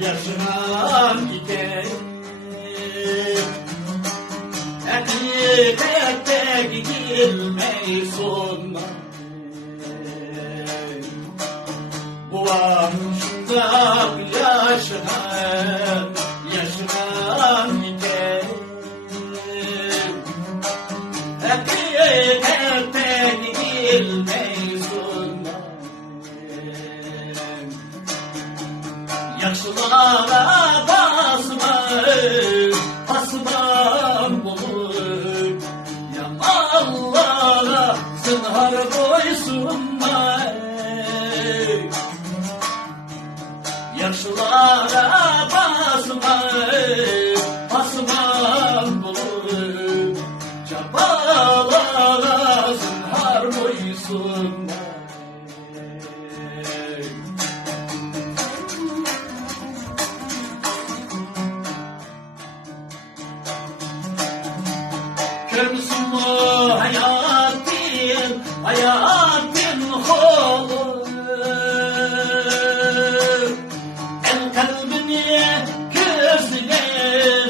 yaşanan iken hakikate gidilmeysun bu ancak yaşanan iken hakikate gidilmeysun yaşlara basman bulur ya Allah'a zınhar koysunma yaşlara basman bulur çabalara zınhar koysunma Körsün mü hayatın olur el kalbini gözler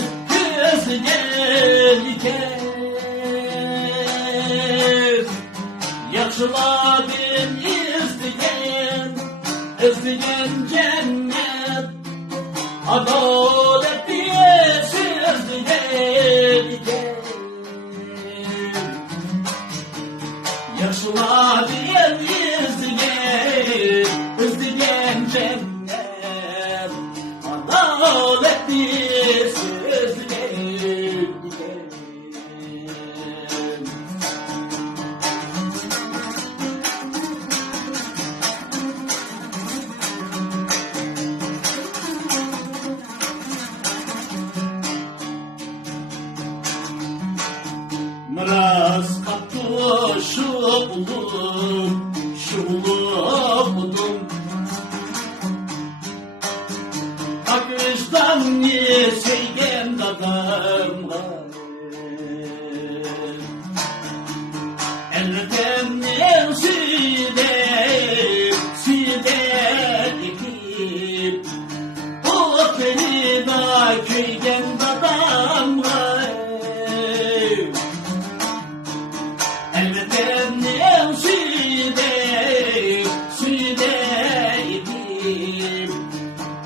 iken yaşladın izleyen cennet adalet diye sözler iken yaşla diyen izleyen cennet adaletli sözler iken Miras kaptı şu buldum Akıştan yeseyden dadamla elden süde gidip o beni da köyden dadamla elden süde gidip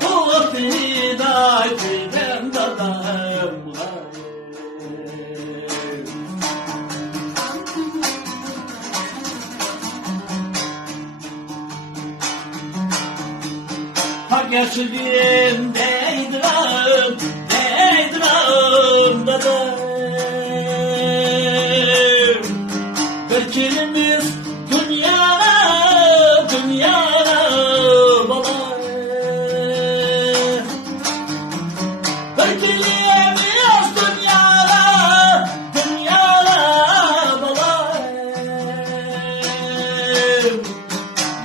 o beni da köyden dadamla hak yaşadığım deydiram dadam Belkimiz dünyana baba Belkimiz dünyana baba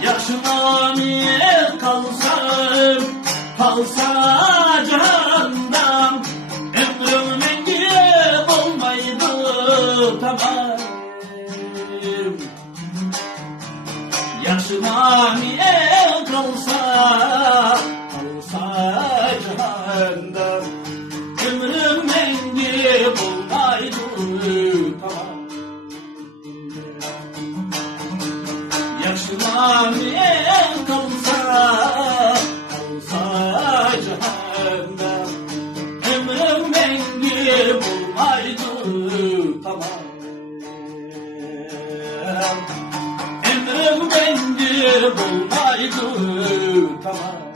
Yaşlanır kalsa cehennem ömrüm menge olmaydı tamam Yaşlanır kalsa cehennem ömrüm menge olmaydı tamam Yaşlanır kalsa cehennem ömrüm menge olmaydı tamam Ömrüm bence bulmaydı tamam